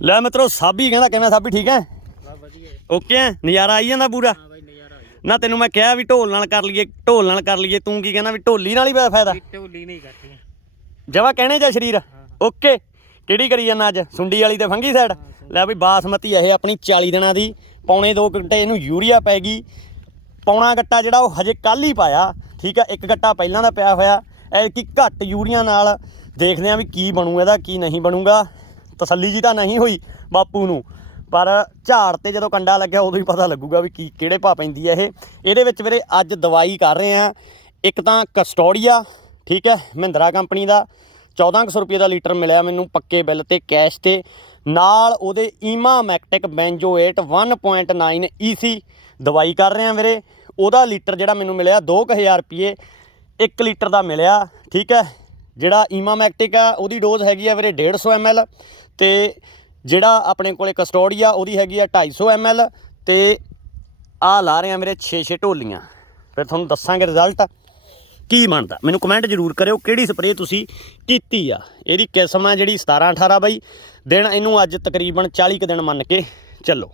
ਲੈ ਮਿੱਤਰੋ ਸਾਬੀ ਕਹਿੰਦਾ ਕਿਵੇਂ ਸਾਬੀ ਠੀਕ ਹੈ? ਓਕੇ ਹੈ? ਨਜ਼ਾਰਾ ਆਈ ਜਾਂਦਾ ਪੂਰਾ? ਨਾ ਤੈਨੂੰ ਮੈਂ ਕਿਹਾ ਵੀ ਢੋਲ ਨਾਲ ਕਰ ਲਈਏ ਢੋਲ ਨਾਲ ਕਰ ਲਈਏ ਤੂੰ ਕੀ ਕਹਿੰਦਾ ਵੀ ਢੋਲੀ ਨਾਲ ਹੀ ਬੜਾ ਫਾਇਦਾ? ਢੋਲੀ ਨਹੀਂ ਕਰਦੀ ਜਵਾ ਕਹਿਣੇ ਜਾਂ ਸ਼ਰੀਰ? ਓਕੇ ਕਿਹੜੀ ਕਰੀ ਜਾਂਦਾ ਅੱਜ? ਸੁੰਡੀ ਵਾਲੀ ਤੇ ਫੰਗੀ ਸਾਈਡ ਲੈ ਵੀ ਬਾਸਮਤੀ ਇਹ ਆਪਣੀ 40 ਦਿਨਾਂ ਦੀ ਪੌਣੇ 2 ਘੰਟੇ ਇਹਨੂੰ ਯੂਰੀਆ ਪੈ ਗਈ। ਪੌਣਾ ਗੱਟਾ ਜਿਹੜਾ ਉਹ ਹਜੇ ਕੱਲ ਹੀ ਪਾਇਆ ਠੀਕ ਆ ਇੱਕ ਗੱਟਾ ਪਹਿਲਾਂ ਦਾ ਪਿਆ ਹੋਇਆ। ਐ ਕਿ ਘੱਟ ਯੂਰੀਆ ਨਾਲ ਦੇਖਦੇ ਆ ਵੀ ਕੀ ਬਣੂ ਇਹਦਾ ਕੀ ਨਹੀਂ ਬਣੂਗਾ। ਤਸੱਲੀ ਜੀ ਤਾਂ ਨਹੀਂ ਹੋਈ ਬਾਪੂ ਨੂੰ। ਪਰ ਝਾੜ ਤੇ ਜਦੋਂ ਕੰਡਾ ਲੱਗਿਆ, ਉਦੋਂ ਹੀ ਪਤਾ ਲੱਗੂਗਾ ਵੀ ਕੀ, ਕਿਹੜੇ ਭਾ ਪੈਂਦੀ ਹੈ ਇਹ। ਇਹਦੇ ਵਿੱਚ ਵੀਰੇ ਅੱਜ ਦਵਾਈ ਕਰ ਰਹੇ ਆ। ਇੱਕ ਤਾਂ ਕਸਟੋਡੀਆ, ਠੀਕ ਹੈ, ਮਹਿੰਦਰਾ ਕੰਪਨੀ ਦਾ। 1400 ਰੁਪਏ ਦਾ ਲੀਟਰ ਮਿਲਿਆ ਮੈਨੂੰ ਪੱਕੇ ਬਿੱਲ ਤੇ, ਕੈਸ਼ ਤੇ। ਨਾਲ ਉਹਦੇ ਈਮਾ ਮੈਕਟਿਕ ਬੈਂਜੋਏਟ 1.9 ਈਸੀ E ਦਵਾਈ ਕਰ ਰਹੇ ਆ ਵੀਰੇ। ਉਹਦਾ ਲੀਟਰ ਜਿਹੜਾ ਮੈਨੂੰ ਮਿਲਿਆ 2000 ਰੁਪਏ। 1 ਲੀਟਰ ਦਾ ਮਿਲਿਆ, ਠੀਕ ਹੈ। ਜਿਹੜਾ ਈਮਾਮੈਕਟਿਕ ਆ, ਉਹਦੀ ਡੋਜ਼ ਹੈਗੀ ਆ ਵੀਰੇ 150 ml ਤੇ ਜਿਹੜਾ ਆਪਣੇ ਕੋਲੇ ਕਸਟੋਡੀਆ ਉਹਦੀ ਹੈਗੀ ਆ 250 ml ਤੇ ਆ ਲਾ ਰਹੇ ਆ ਮੇਰੇ 6-6 ਢੋਲੀਆਂ। ਫਿਰ ਤੁਹਾਨੂੰ ਦੱਸਾਂਗੇ ਰਿਜ਼ਲਟ ਕੀ ਬਣਦਾ? ਮੈਨੂੰ ਕਮੈਂਟ ਜ਼ਰੂਰ ਕਰਿਓ ਕਿਹੜੀ ਸਪਰੇਅ ਤੁਸੀਂ ਕੀਤੀ ਆ। ਇਹਦੀ ਕਿਸਮ ਆ ਜਿਹੜੀ 17 18 ਬਾਈ। ਦਿਨ ਇਹਨੂੰ ਅੱਜ ਤਕਰੀਬਨ 40 ਕੁ ਦਿਨ ਮੰਨ ਕੇ ਚੱਲੋ।